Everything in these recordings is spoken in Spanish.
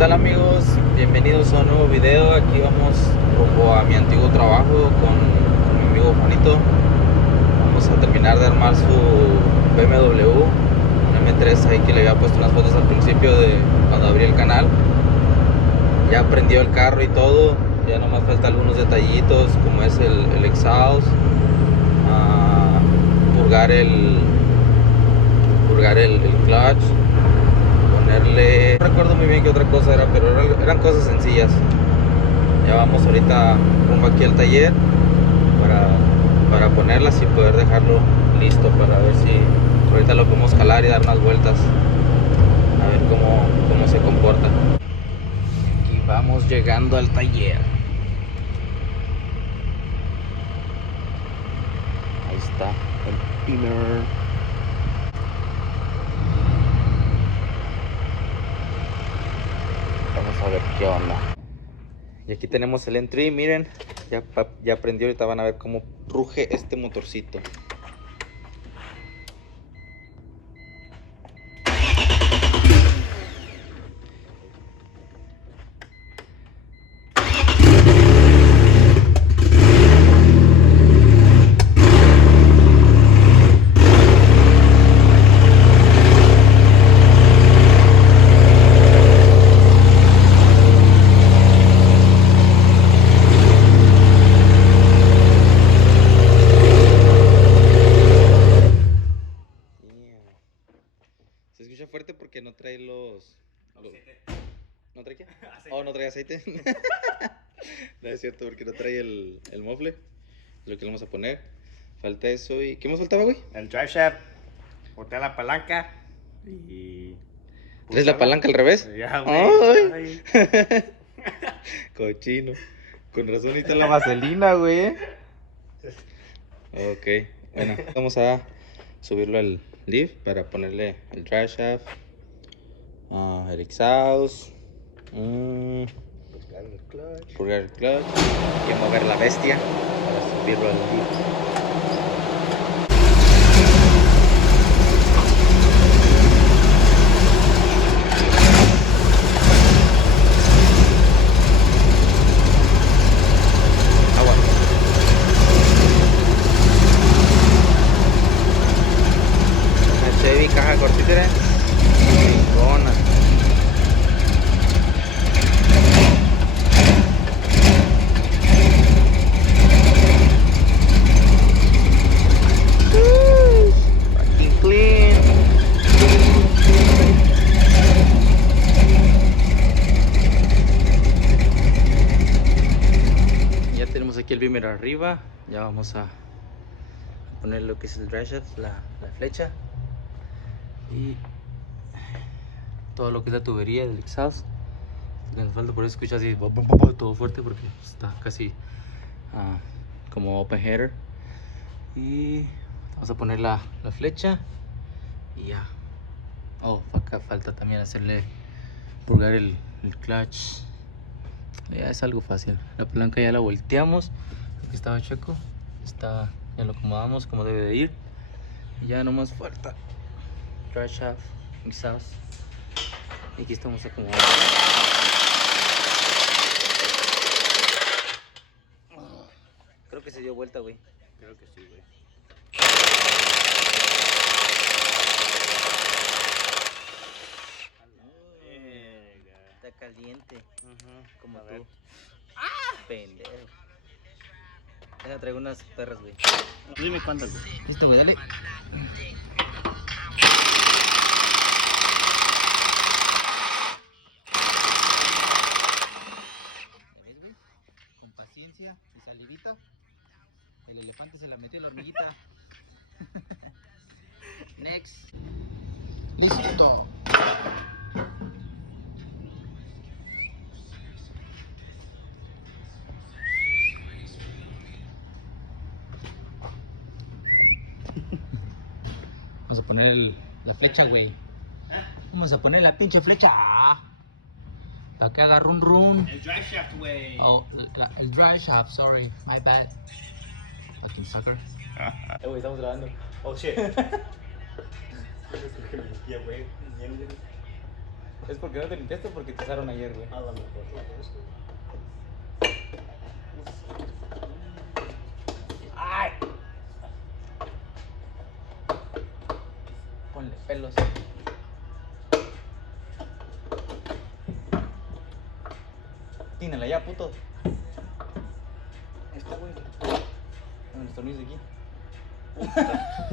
tal amigos? Bienvenidos a un nuevo video. Aquí vamos rumbo a mi antiguo trabajo con mi amigo Juanito. Vamos a terminar de armar su BMW, un M3 ahí que le había puesto unas fotos al principio de cuando abrí el canal. Ya prendió el carro y todo, ya nomás falta algunos detallitos como es el exhaust, purgar el clutch, ponerle, no recuerdo muy bien qué otra cosa era, pero eran cosas sencillas. Ya vamos ahorita rumbo aquí al taller para ponerlas y poder dejarlo listo para ver si ahorita lo podemos jalar y dar unas vueltas a ver cómo se comporta. Aquí vamos llegando al taller. Ahí está el primer. Vamos a ver qué onda. Y aquí tenemos el entry, miren, ya prendió. Ahorita van a ver cómo ruge este motorcito. Se escucha fuerte porque no trae ¿No trae qué? Aceite. Oh, no trae aceite. No es cierto, porque no trae el mofle. Lo que le vamos a poner. Falta eso y... ¿Qué más faltaba, güey? El drive shaft, botea la palanca y... ¿Traes la palanca al revés? Ya, güey. Cochino. Con razón necesita la vaselina, güey. Ok, bueno, vamos a subirlo al lift para ponerle el drive shaft, el exhaust, purgar el clutch. Hay que mover la bestia para subirlo al lift. Chevy, caja cortita, chingona. Fucking clean. Ya tenemos aquí el beamer arriba. Ya vamos a poner lo que es el drive shaft, la flecha. Y todo lo que es la tubería del exhaust. Lo que nos falta, por eso escucha así todo fuerte porque está casi como open header. Y vamos a poner la flecha y ya. Oh, acá falta también hacerle purgar el clutch. Ya es algo fácil. La palanca ya la volteamos, aquí estaba chueco, ya lo acomodamos como debe de ir. Y ya nomás falta drive shaft, exhaust. Y aquí estamos acomodando. Creo que se dio vuelta, güey. Creo que sí, güey. Está caliente, como A tú. ver. Pendejo. Ya traigo unas perras, güey. Dime cuántas, güey. Listo, güey, dale. Con paciencia y salivita. El elefante se la metió en la hormiguita. Next. Listo. Vamos a poner la flecha, güey. Vamos a poner la pinche flecha. Para que haga run run. El drive shaft, güey. Oh, el drive shaft, sorry. My bad. Fucking sucker. Güey, estamos grabando. Oh, shit. Es porque no te limpiaste o porque te usaron ayer, güey. A lo mejor. ¡Ay! Ponle pelos. Tínala ya, puto. Ahí está, güey. Con los tornillos de aquí.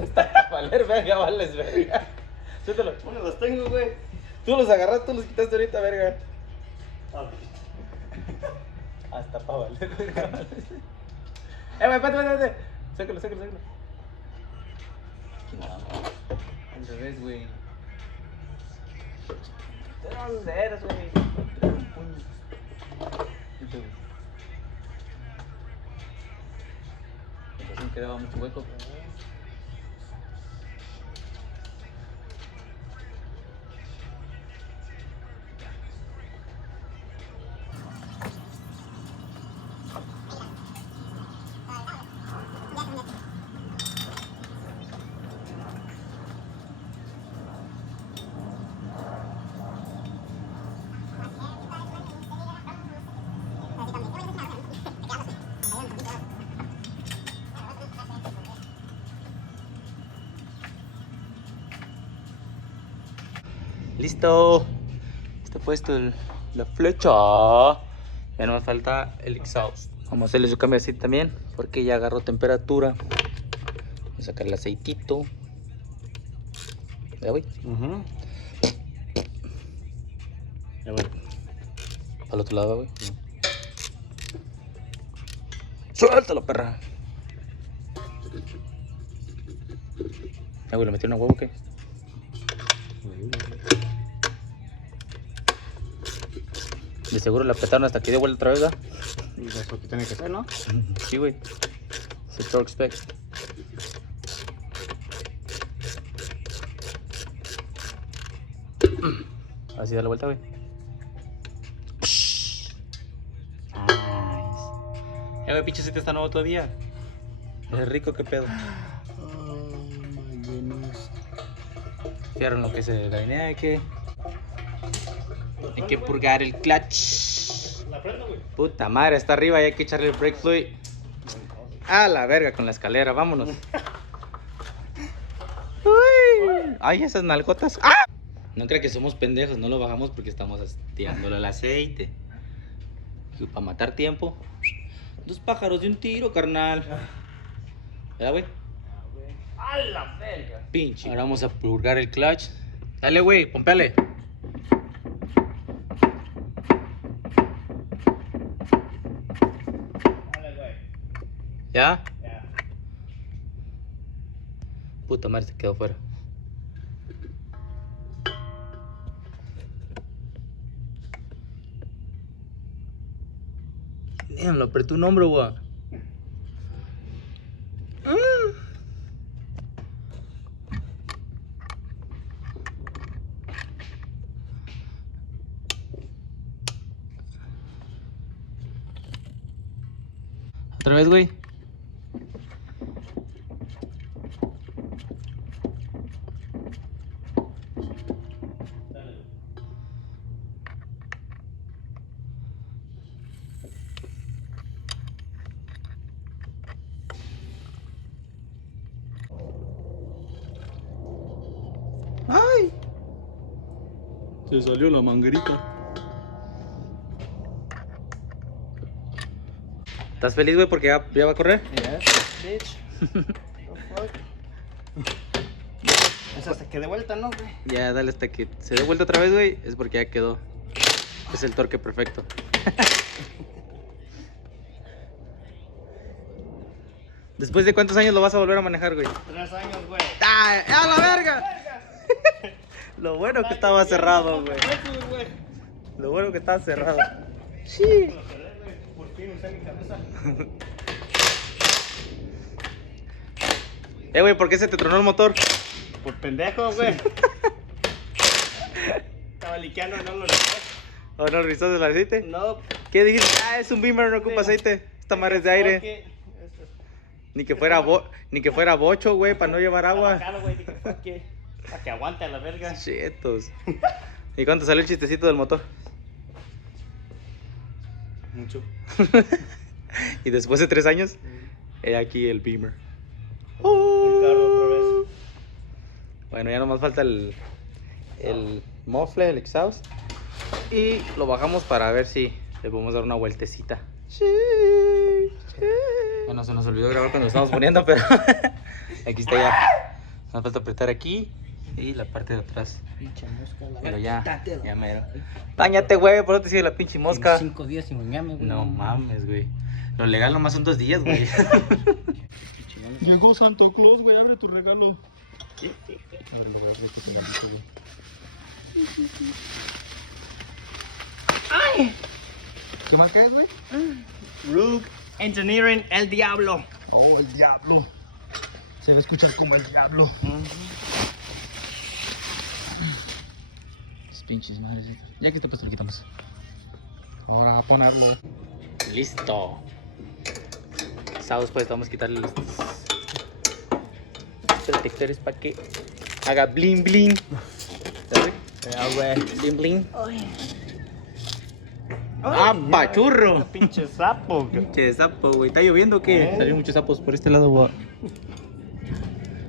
Está a valer, verga, vales, verga. Suéltalo. ¿Dónde los tengo, güey? Tú los agarraste, tú los quitaste ahorita, verga. Ah, Hasta pa' valer, verga, vales. Güey, espérate. Sácalo. Al revés, güey. ¿Dónde eres, güey? Trae un puño. Vente, güey. Entonces quedaba mucho hueco. Listo. Está puesto la flecha. Ya no me falta el exhaust. Vamos a hacerle su cambio así también, porque ya agarró temperatura. Vamos a sacar el aceitito. Ya voy. Ya voy. Al otro lado, güey. Suéltalo, perra. Ya, güey, ¿le metí una huevo o qué? De seguro la apretaron hasta que dio vuelta otra vez, ¿verdad? Y eso es lo que tiene que ser, ¿no? Sí, güey. Es el torque spec. Así da la vuelta, güey. Nice. Güey, pinche aceite está nuevo todavía. Es rico, qué pedo. Oh my goodness. Fijaron lo que es el gabinete. Hay que purgar el clutch. La prendo, güey. Puta madre, está arriba y hay que echarle el brake fluid. A la verga con la escalera, vámonos. Uy. Ay, esas nalgotas. ¡Ah! No crea que somos pendejos, no lo bajamos porque estamos tirándole el aceite. Y para matar tiempo. 2 pájaros de un tiro, carnal. ¿Verdad, güey? ¡A la verga! Pinche. Ahora vamos a purgar el clutch. Dale, güey, pompeale. Dale, güey. ¿Ya? Ya. Puta madre, se quedó fuera. Damn, lo apreté un hombro, güey. Otra vez, güey. Dale. ¡Ay! Se salió la manguerita. ¿Estás feliz, güey, porque ya va a correr? Yeah, bitch. Es hasta que de vuelta, ¿no, güey? Ya, dale hasta que se dé vuelta otra vez, güey. Es porque ya quedó. Es el torque perfecto. ¿Después de cuántos años lo vas a volver a manejar, güey? 3 años, güey. ¡Ah, ¡a la verga! Lo bueno que estaba cerrado, güey. Lo bueno que estaba cerrado. Sí. Por fin usé mi cabeza. Güey, ¿por qué se te tronó el motor? Por pendejo, güey. Estaba liqueando, no lo liqueé. ¿O no revisaste el aceite? No. ¿Qué dijiste? Ah, es un Beamer, no ocupa aceite. Esta madre es de aire. Ni que fuera bocho, güey, para no llevar agua. Para que aguante a la verga. Chetos. ¿Y cuánto salió el chistecito del motor? Mucho. Y después de 3 años, he aquí el Beamer. Un carro otra vez. Bueno, ya nomás falta el muffler, el exhaust. Y lo bajamos para ver si le podemos dar una vueltecita. Bueno, se nos olvidó grabar cuando lo estábamos poniendo, pero aquí está ya. Nos falta apretar aquí y la parte de atrás. Pinche mosca, la Pero verdad, ya mero. Báñate, güey, por eso te sigue la pinche mosca. 5 días sin bañarme, güey. No mames, güey. Lo legal nomás son 2 días, güey. Llegó Santo Claus, güey, abre tu regalo. ¿Qué más es, güey? Rook Engineering, el diablo. Oh, el diablo. Se va a escuchar como el diablo. Pinches madres. Ya que está puesto lo quitamos. Ahora a ponerlo. Listo. Exhaust, pues vamos a quitarle los protectores para que haga bling bling. Ya, güey. Bling bling. ¡Ah, pachurro! Pinche sapo, güey. Pinche sapo, güey. ¿Está lloviendo o qué? Salieron muchos sapos por este lado, güey.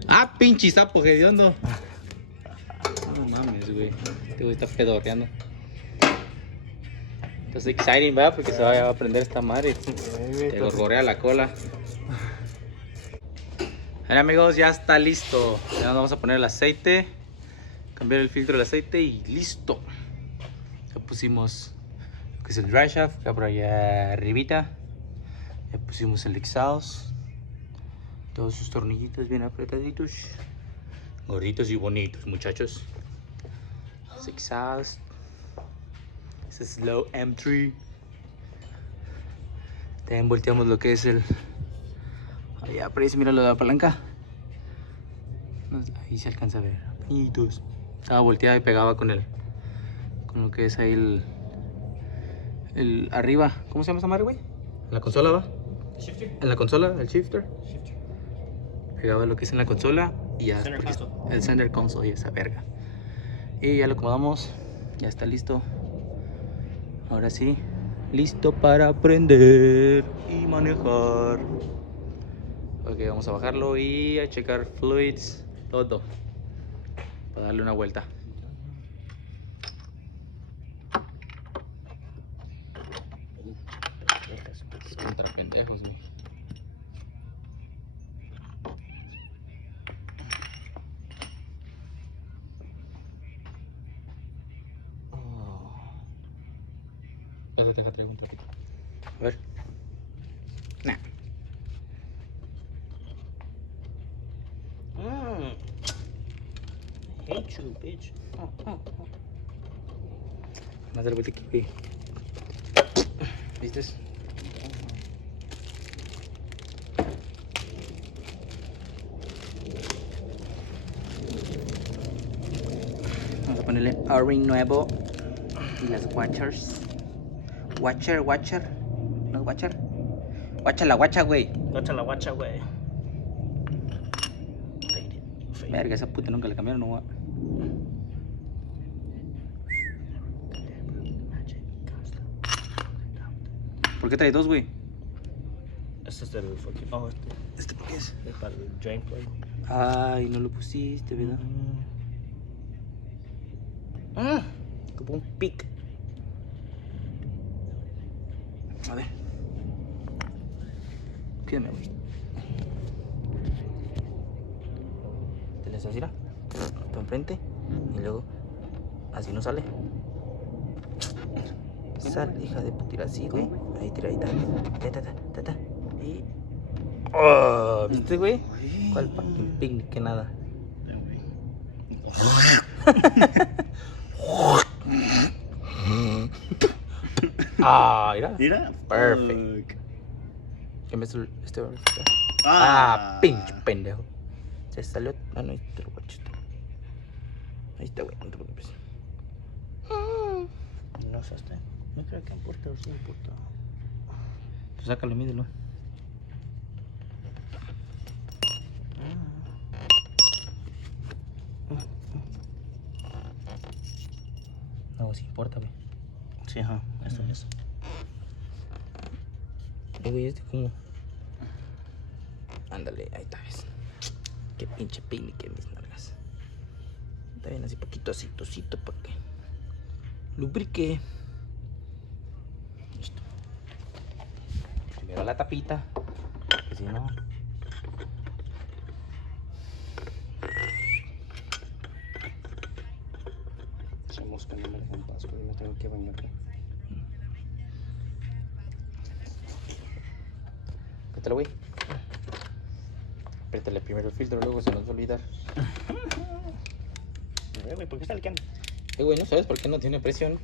¡Ah, pinche sapo hediondo! No mames, güey. Este güey está pedorreando. Entonces exciting, ¿verdad? Porque se va a prender esta madre. Te gorgorea la cola. Ahora, amigos, ya está listo. Ya nos vamos a poner el aceite. Cambiar el filtro del aceite y listo. Ya pusimos lo que es el dry shaft, acá por allá arribita. Ya pusimos el exhaust. Todos sus tornillitos bien apretaditos. Gorditos y bonitos, muchachos. Ese exhaust. Ese Slow M3. También volteamos lo que es el... Allá, por ahí se mira lo de la palanca. Ahí se alcanza a ver. Bonitos. Estaba volteada y pegaba con el... Con lo que es ahí el arriba. ¿Cómo se llama esa madre, güey? En la consola, ¿va? Shifter. En la consola, el shifter. Shifter. Pegaba lo que es en la consola y ya. Center console. El center console y esa verga. Y ya lo acomodamos. Ya está listo. Ahora sí. Listo para prender y manejar. Ok, vamos a bajarlo y a checar fluids. Todo. Para darle una vuelta. Contra pendejos, güey. Deja traer un trapito. A ver. Nah. Hate you, bitch. Más de la vuelta aquí. ¿Viste? Vamos a ponerle O-ring nuevo y las watchers. Watcher. ¿No es watcher? Watcha la guacha, güey. Guacha la guacha, güey. Verga, esa puta nunca la cambiaron, no va. ¿Por qué trae 2, güey? Este es del fucking. Oh, ¿Este por qué es? es para el drain plug. Ay, no lo pusiste, ¿verdad? Como un pic. A ver. Quédame, güey. Te les así, para enfrente. Y luego, así no sale. Sal, hija de puta, así, güey. Ahí tiradita. Ta. Y. Oh, ¿viste, güey? ¿Cuál fucking picnic? Que nada. Ah, mira. Mira. Perfect. ¿Qué me salió este? Ah, Pinche pendejo. Se salió. Ah, no, ahí te lo guacho. Ahí está, güey, no te preocupes. No sé, no creo que importe o sí importa. Pues sácalo, mídelo. No, sí importa, güey. Sí, ajá, eso es. Güey, como... Ándale, ahí está, ves. Qué pinche peine que mis nalgas. Está bien así poquito así, tosito para que lubrique. Listo. Primero la tapita, que si no... Esa mosca no me deja en paz, pero me tengo que bañar. Cántalo, güey. Apriétale primero el filtro, luego se nos va a olvidar. Güey, ¿por qué está liqueando? Güey, ¿no sabes por qué no tiene presión?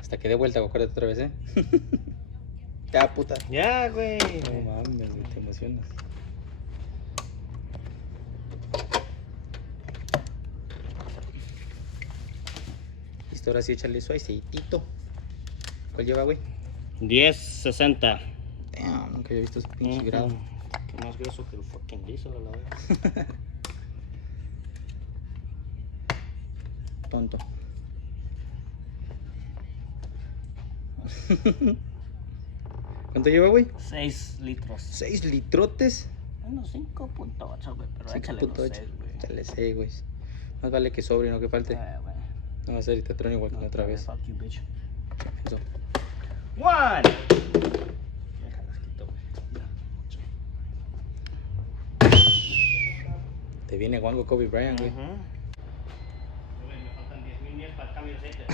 Hasta que dé vuelta, acuérdate otra vez, ¿eh? Ya, puta. Ya, güey. No mames, güey, te emocionas. Listo, ahora sí échale su aceitito. ¿Cuál lleva, güey? 10.60. Damn, nunca había visto ese pinche grado. Qué más grueso que el fucking diesel, a la verdad. Tonto. ¿Cuánto lleva, güey? 6 litros. 6 litrotes. Bueno, 5.8, güey, pero échale los 5.8. 6, güey. Échale 6, güey. Más vale que sobre y no que falte. Güey. No va a ser Tetrón igual que la otra vez. Fuck you, bitch. Eso. 1. Déjalas quito, güey. Te viene Wango Kobe Bryant, güey. Güey, me faltan 10,000 millas para el cambio de aceite.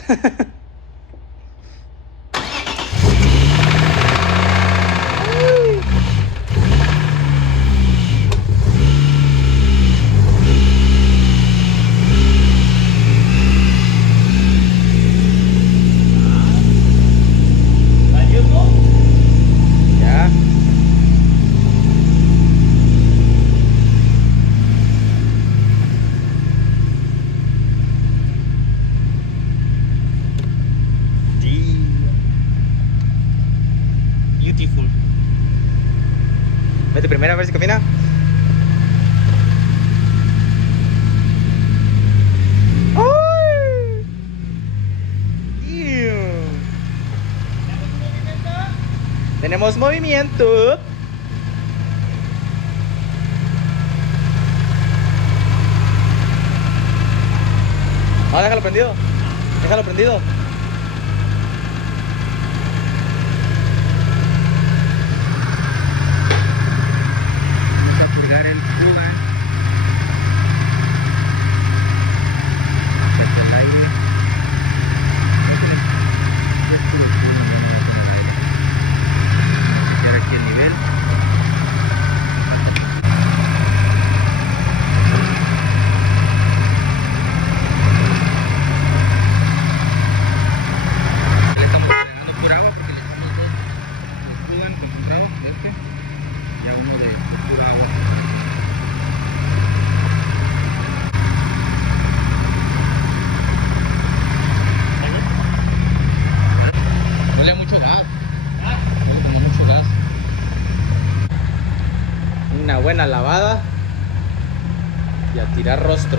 Ya. Beautiful. Vete primero a ver si camina. ¡Ay! Ew. Tenemos movimiento. Ah, déjalo prendido. Déjalo prendido. Vamos a purgar el coolant. Hasta el aire. Y ahora aquí el nivel. Le estamos agregando pura agua porque le echamos dos coolant concentrado de este y a uno de pura agua. Huele a mucho gas. Huele como mucho gas. Una buena lavada y a tirar rostro.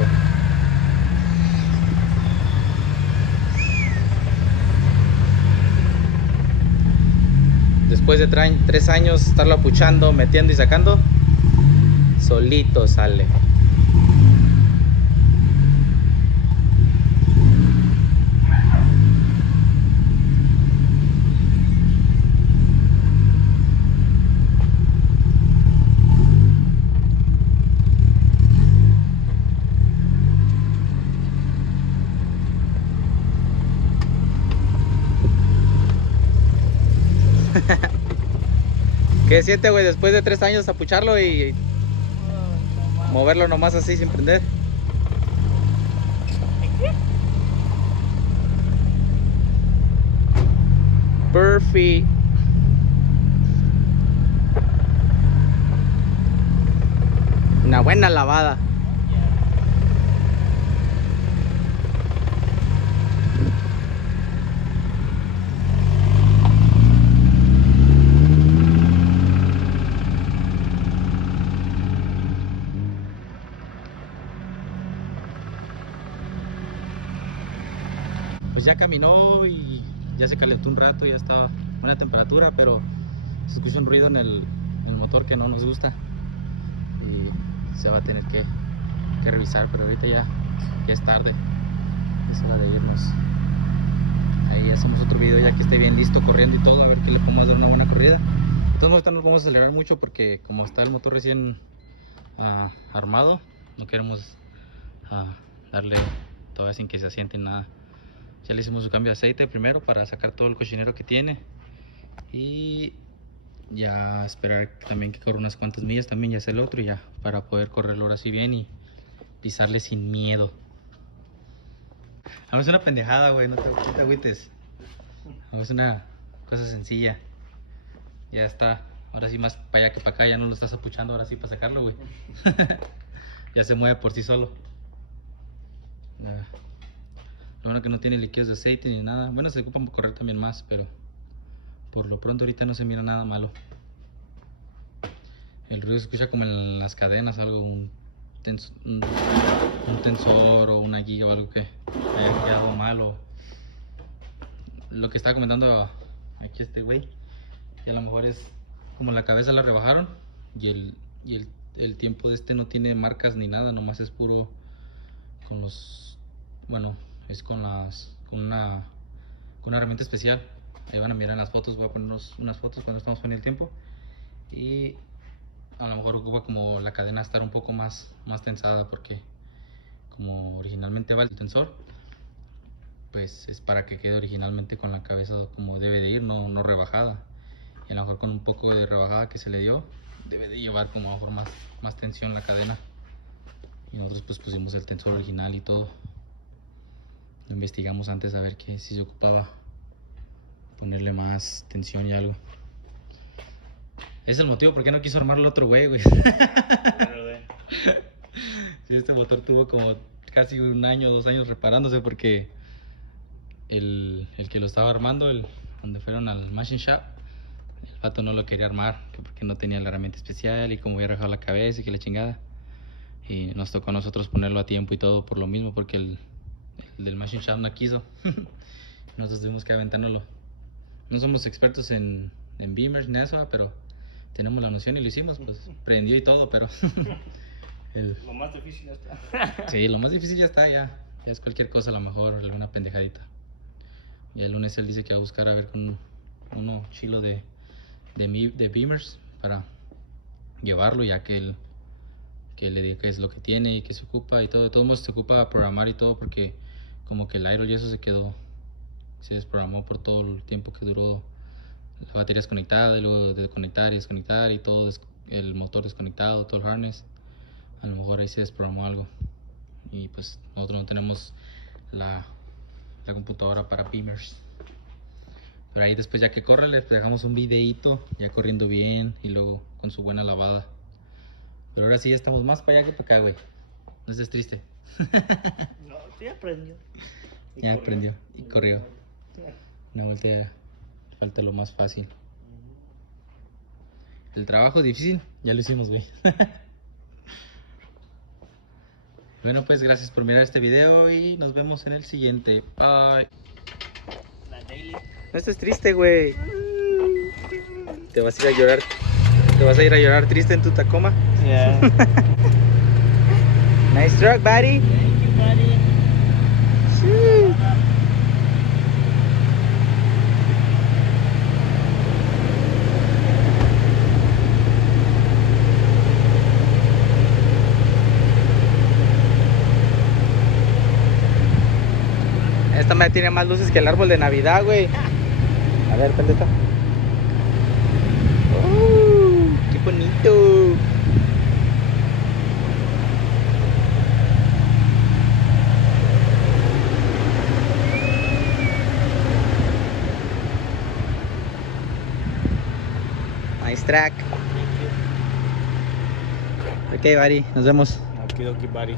Después de 3 años estarlo apuchando, metiendo y sacando, solito sale. ¿Qué siente, güey, después de 3 años apucharlo y moverlo nomás así sin prender? Perfect. Una buena lavada. pues ya caminó y ya se calentó un rato, ya está buena temperatura, pero se escucha un ruido en el motor que no nos gusta y se va a tener que revisar, pero ahorita ya es tarde, es hora de irnos. Ahí hacemos otro video ya que esté bien listo, corriendo y todo, a ver que le podemos dar una buena corrida. Entonces ahorita no vamos a acelerar mucho porque como está el motor recién armado, no queremos darle todavía sin que se asiente nada. Ya le hicimos su cambio de aceite primero para sacar todo el cochinero que tiene y ya esperar también que corra unas cuantas millas también, ya es el otro, y ya para poder correrlo ahora sí bien y pisarle sin miedo. Es una pendejada, güey, no te agüites. Es una cosa sencilla. Ya está, ahora sí más para allá que para acá, ya no lo estás apuchando ahora sí para sacarlo, güey. Ya se mueve por sí solo. Lo bueno que no tiene líquidos de aceite ni nada. Bueno, se ocupa para correr también más, pero por lo pronto ahorita no se mira nada malo. El ruido se escucha como en las cadenas, algo, un tensor o una guía o algo que haya quedado mal, o lo que estaba comentando aquí este güey, y a lo mejor es como la cabeza la rebajaron y el tiempo de este no tiene marcas ni nada, nomás es puro con los, bueno, es con una herramienta especial. Ahí van a mirar en las fotos, voy a ponernos unas fotos cuando estamos poniendo el tiempo, y a lo mejor ocupa como la cadena estar un poco más tensada, porque como originalmente va el tensor, pues es para que quede originalmente con la cabeza como debe de ir, no rebajada. Y a lo mejor con un poco de rebajada que se le dio, debe de llevar como a lo mejor más tensión la cadena. Y nosotros pues pusimos el tensor original y todo. Lo investigamos antes a ver que si se ocupaba ponerle más tensión y algo. Es el motivo por qué no quiso armarlo otro güey. Sí, este motor tuvo como casi 1 año, 2 años reparándose, porque el que lo estaba armando, donde fueron al machine shop, el vato no lo quería armar, porque no tenía la herramienta especial y como había rajado la cabeza y que la chingada. Y nos tocó a nosotros ponerlo a tiempo y todo por lo mismo, porque el del machine shop no quiso. Nosotros tuvimos que aventárnoslo. No somos expertos en beamers ni eso, pero tenemos la noción y lo hicimos, pues prendió y todo, pero Lo más difícil ya está. sí, lo más difícil ya está, ya es cualquier cosa, a lo mejor alguna pendejadita. Y el lunes él dice que va a buscar a ver con uno chilo de beamers para llevarlo, ya que él le diga qué es lo que tiene y qué se ocupa y todo. De todos modos se ocupa programar y todo, porque como que el aero y eso se desprogramó por todo el tiempo que duró la batería desconectada, y luego de conectar y desconectar y todo, el motor desconectado, todo el harness. A lo mejor ahí se desprogramó algo y pues nosotros no tenemos la computadora para beamers. Pero ahí después, ya que corre, le dejamos un videito ya corriendo bien y luego con su buena lavada. Pero ahora sí ya estamos más para allá que para acá, güey. No estés triste. No, sí aprendió. Ya aprendió y corrió. Una vuelta ya falta lo más fácil. El trabajo difícil ya lo hicimos, güey. Bueno, pues gracias por mirar este video y nos vemos en el siguiente. Bye. La daily. No estés triste, güey. Te vas a ir a llorar. Te vas a ir a llorar triste en tu Tacoma. Yeah. Nice truck, buddy. Thank you, buddy. Esta madre tiene más luces que el árbol de Navidad, güey. A ver, pendeta. ¡Qué bonito! Nice track. Ok, buddy, nos vemos. Okidoki, buddy.